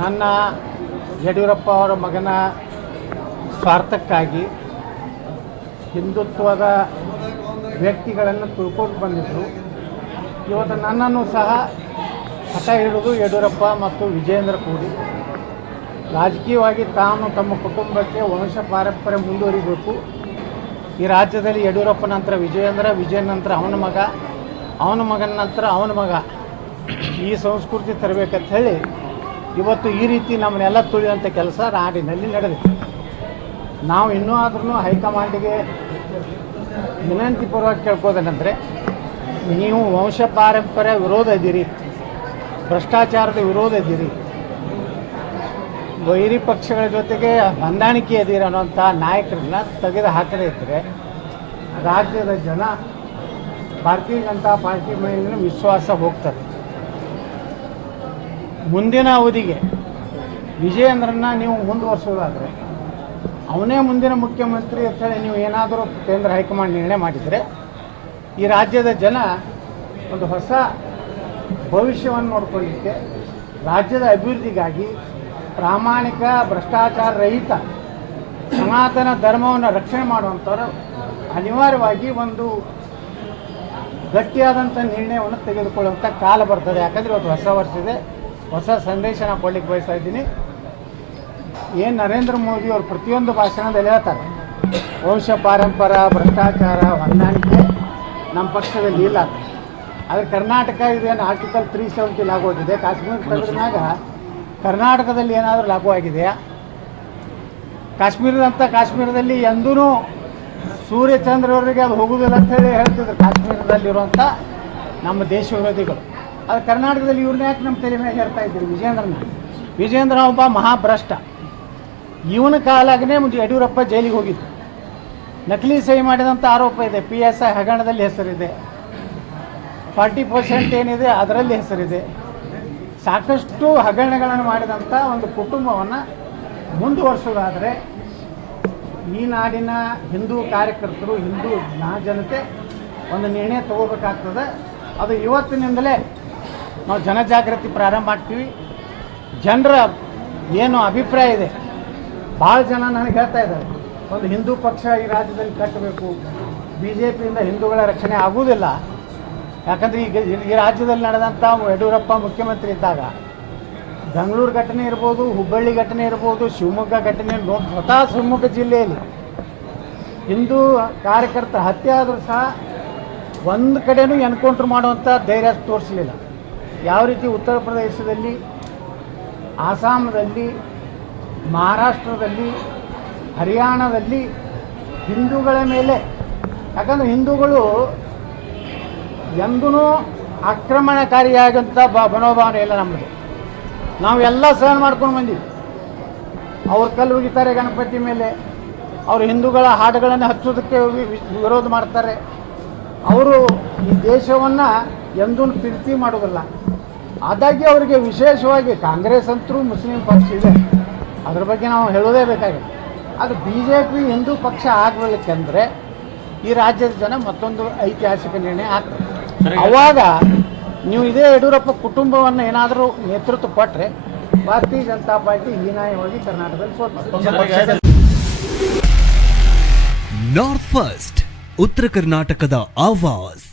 ನನ್ನ ಯಡಿಯೂರಪ್ಪ ಅವರ ಮಗನ ಸ್ವಾರ್ಥಕ್ಕಾಗಿ ಹಿಂದುತ್ವದ ವ್ಯಕ್ತಿಗಳನ್ನು ತುಳ್ಕೊಂಡು ಬಂದಿದ್ದರು. ಇವತ್ತು ನನ್ನನ್ನು ಸಹ ಹಠ ಹಿಡಿದು ಯಡಿಯೂರಪ್ಪ ಮತ್ತು ವಿಜೇಂದ್ರ ಕೂಡಿ ರಾಜಕೀಯವಾಗಿ ತಾನು ತಮ್ಮ ಕುಟುಂಬಕ್ಕೆ ವಂಶ ಪಾರಂಪರ್ಯ ಮುಂದುವರಿಬೇಕು. ಈ ರಾಜ್ಯದಲ್ಲಿ ಯಡಿಯೂರಪ್ಪ ನಂತರ ವಿಜಯನ್ ನಂತರ ಅವನ ಮಗನ ನಂತರ ಅವನ ಮಗ, ಈ ಸಂಸ್ಕೃತಿ ತರಬೇಕಂತ ಹೇಳಿ ಇವತ್ತು ಈ ರೀತಿ ನಮ್ಮನ್ನೆಲ್ಲ ತುಳಿಯುವಂಥ ಕೆಲಸ ನಾಡಿನಲ್ಲಿ ನಡೆದಿದೆ. ನಾವು ಇನ್ನೂ ಆದ್ರೂ ಹೈಕಮಾಂಡಿಗೆ ವಿನಂತಿ ಪೂರ್ವಕ ಕೇಳ್ಕೋದೇನೆಂದರೆ, ನೀವು ವಂಶ ಪಾರಂಪರ್ಯ ವಿರೋಧ ಇದ್ದೀರಿ, ಭ್ರಷ್ಟಾಚಾರದ ವಿರೋಧ ಇದ್ದೀರಿ, ವೈರಿ ಪಕ್ಷಗಳ ಜೊತೆಗೆ ಹೊಂದಾಣಿಕೆ ಇದ್ದೀರಿ ಅನ್ನೋಂಥ ನಾಯಕರನ್ನ ತೆಗೆದು ಹಾಕದೇ ಇದ್ದರೆ ರಾಜ್ಯದ ಜನ ಭಾರತೀಯ ಜನತಾ ಪಾರ್ಟಿ ಮೇಲಿನ ವಿಶ್ವಾಸ ಹೋಗ್ತದೆ. ಮುಂದಿನ ಅವಧಿಗೆ ವಿಜಯೇಂದ್ರನ್ನ ನೀವು ಮುಂದುವರಿಸೋದಾದರೆ ಅವನೇ ಮುಂದಿನ ಮುಖ್ಯಮಂತ್ರಿ ಅಂತೇಳಿ ನೀವು ಏನಾದರೂ ಕೇಂದ್ರ ಹೈಕಮಾಂಡ್ ನಿರ್ಣಯ ಮಾಡಿದರೆ ಈ ರಾಜ್ಯದ ಜನ ಒಂದು ಹೊಸ ಭವಿಷ್ಯವನ್ನು ನೋಡ್ಕೊಳ್ಳಿಕ್ಕೆ, ರಾಜ್ಯದ ಅಭಿವೃದ್ಧಿಗಾಗಿ ಪ್ರಾಮಾಣಿಕ ಭ್ರಷ್ಟಾಚಾರ ರಹಿತ ಸನಾತನ ಧರ್ಮವನ್ನು ರಕ್ಷಣೆ ಮಾಡುವಂಥವ್ರು ಅನಿವಾರ್ಯವಾಗಿ ಒಂದು ಗಟ್ಟಿಯಾದಂಥ ನಿರ್ಣಯವನ್ನು ತೆಗೆದುಕೊಳ್ಳುವಂಥ ಕಾಲ ಬರ್ತದೆ. ಯಾಕಂದರೆ ಇವತ್ತು ಹೊಸ ವರ್ಷ ಇದೆ, ಹೊಸ ಸಂದೇಶ ನಾನು ಕೊಡ್ಲಿಕ್ಕೆ ಬಯಸ್ತಾ ಇದ್ದೀನಿ. ಏನು ನರೇಂದ್ರ ಮೋದಿ ಅವರು ಪ್ರತಿಯೊಂದು ಭಾಷಣದಲ್ಲಿ ಹೇಳ್ತಾರೆ, ವಂಶ ಪಾರಂಪರ್ಯ ಭ್ರಷ್ಟಾಚಾರ ಹೊಂದಾಣಿಕೆ ನಮ್ಮ ಪಕ್ಷದಲ್ಲಿ ಇಲ್ಲ. ಆದರೆ ಕರ್ನಾಟಕ ಇದೇನು ಆರ್ಟಿಕಲ್ 370 ಲಾಗು ಆಗಿದೆ, ಕಾಶ್ಮೀರ ತೆಗೆದಾಗ ಕರ್ನಾಟಕದಲ್ಲಿ ಏನಾದರೂ ಲಾಗು ಆಗಿದೆಯಾ? ಕಾಶ್ಮೀರದಲ್ಲಿ ಎಂದೂ ಸೂರ್ಯಚಂದ್ರವರಿಗೆ ಅದು ಹೋಗುವುದಿಲ್ಲ ಅಂತ ಹೇಳಿ ಹೇಳ್ತಿದ್ರು ಕಾಶ್ಮೀರದಲ್ಲಿರುವಂಥ ನಮ್ಮ ದೇಶ ವಿರೋಧಿಗಳು. ಅದು ಕರ್ನಾಟಕದಲ್ಲಿ ಇವ್ರನ್ನ ಯಾಕೆ ನಮ್ಮ ತಲೆ ಮೇಲೆ ಹೇಳ್ತಾ ಇದ್ದೀರಿ? ವಿಜೇಂದ್ರ ಒಬ್ಬ ಮಹಾಭ್ರಷ್ಟ. ಇವನ ಕಾಲಾಗನೇ ಯಡಿಯೂರಪ್ಪ ಜೈಲಿಗೆ ಹೋಗಿದ್ರು. ನಕಲಿ ಸಹಿ ಮಾಡಿದಂಥ ಆರೋಪ ಇದೆ. PSI ಹಗರಣದಲ್ಲಿ ಹೆಸರಿದೆ, 40% ಏನಿದೆ ಅದರಲ್ಲಿ ಹೆಸರಿದೆ. ಸಾಕಷ್ಟು ಹಗರಣಗಳನ್ನು ಮಾಡಿದಂಥ ಒಂದು ಕುಟುಂಬವನ್ನು ಮುಂದುವರಿಸೋದಾದರೆ ಈ ನಾಡಿನ ಹಿಂದೂ ಕಾರ್ಯಕರ್ತರು, ಹಿಂದೂ ಜನತೆ ಒಂದು ನಿರ್ಣಯ ತಗೋಬೇಕಾಗ್ತದೆ. ಅದು ಇವತ್ತಿನಿಂದಲೇ ನಾವು ಜನಜಾಗೃತಿ ಪ್ರಾರಂಭ ಮಾಡ್ತೀವಿ. ಜನರ ಏನು ಅಭಿಪ್ರಾಯ ಇದೆ, ಭಾಳ ಜನ ನನಗೆ ಹೇಳ್ತಾ ಇದ್ದಾರೆ, ಒಂದು ಹಿಂದೂ ಪಕ್ಷ ಈ ರಾಜ್ಯದಲ್ಲಿ ಕಟ್ಟಬೇಕು, BJPಯಿಂದ ಹಿಂದೂಗಳ ರಕ್ಷಣೆ ಆಗುವುದಿಲ್ಲ. ಯಾಕಂದರೆ ಈಗ ಈ ರಾಜ್ಯದಲ್ಲಿ ನಡೆದಂಥ ಯಡಿಯೂರಪ್ಪ ಮುಖ್ಯಮಂತ್ರಿ ಇದ್ದಾಗ ಬೆಂಗಳೂರು ಘಟನೆ ಇರ್ಬೋದು, ಹುಬ್ಬಳ್ಳಿ ಘಟನೆ ಇರ್ಬೋದು, ಶಿವಮೊಗ್ಗ ಘಟನೆ ಸ್ವತಃ ಶಿವಮೊಗ್ಗ ಜಿಲ್ಲೆಯಲ್ಲಿ ಹಿಂದೂ ಕಾರ್ಯಕರ್ತರ ಹತ್ಯೆ ಆದರೂ ಸಹ ಒಂದು ಕಡೆನೂ ಎನ್ಕೌಂಟ್ರ್ ಮಾಡುವಂಥ ಧೈರ್ಯ ತೋರಿಸಲಿಲ್ಲ. ಯಾವ ರೀತಿ ಉತ್ತರ ಪ್ರದೇಶದಲ್ಲಿ, ಆಸಾಮದಲ್ಲಿ, ಮಹಾರಾಷ್ಟ್ರದಲ್ಲಿ, ಹರಿಯಾಣದಲ್ಲಿ ಹಿಂದೂಗಳ ಮೇಲೆ, ಯಾಕಂದರೆ ಹಿಂದೂಗಳು ಎಂದೂ ಆಕ್ರಮಣಕಾರಿಯಾಗಂಥ ಮನೋಭಾವನೆ ಇಲ್ಲ ನಮ್ಮದು. ನಾವೆಲ್ಲ ಸಹನ ಮಾಡ್ಕೊಂಡು ಬಂದೀವಿ. ಅವ್ರು ಕಲ್ಲು ಒಗಿತಾರೆ ಗಣಪತಿ ಮೇಲೆ, ಅವರು ಹಿಂದೂಗಳ ಹಾಡುಗಳನ್ನು ಹಚ್ಚೋದಕ್ಕೆ ವಿರೋಧ ಮಾಡ್ತಾರೆ. ಅವರು ಈ ದೇಶವನ್ನು ಎಂದೂ ಪ್ರೀತಿ ಮಾಡೋದಿಲ್ಲ. ಆದಾಗಿ ಅವರಿಗೆ ವಿಶೇಷವಾಗಿ ಕಾಂಗ್ರೆಸ್ ಅಂತರೂ ಮುಸ್ಲಿಂ ಪಕ್ಷ ಇದೆ, ಅದ್ರ ಬಗ್ಗೆ ನಾವು ಹೇಳೋದೇ ಬೇಕಾಗಿದೆ. ಅದು BJP ಹಿಂದೂ ಪಕ್ಷ ಆಗಬೇಕಂದ್ರೆ ಈ ರಾಜ್ಯದ ಜನ ಮತ್ತೊಂದು ಐತಿಹಾಸಿಕ ನಿರ್ಣಯ ಆಗ್ತದೆ. ಅವಾಗ ನೀವು ಇದೇ ಯಡಿಯೂರಪ್ಪ ಕುಟುಂಬವನ್ನು ಏನಾದರೂ ನೇತೃತ್ವ ಕೊಟ್ಟರೆ ಭಾರತೀಯ ಜನತಾ ಪಾರ್ಟಿ ಹೀನಾಯವಾಗಿ ಕರ್ನಾಟಕದಲ್ಲಿ ಸೋಲ್ತದೆ. ನಾರ್ತ್ ಫಸ್ಟ್ ಉತ್ತರ ಕರ್ನಾಟಕದ ಆವಾಜ್.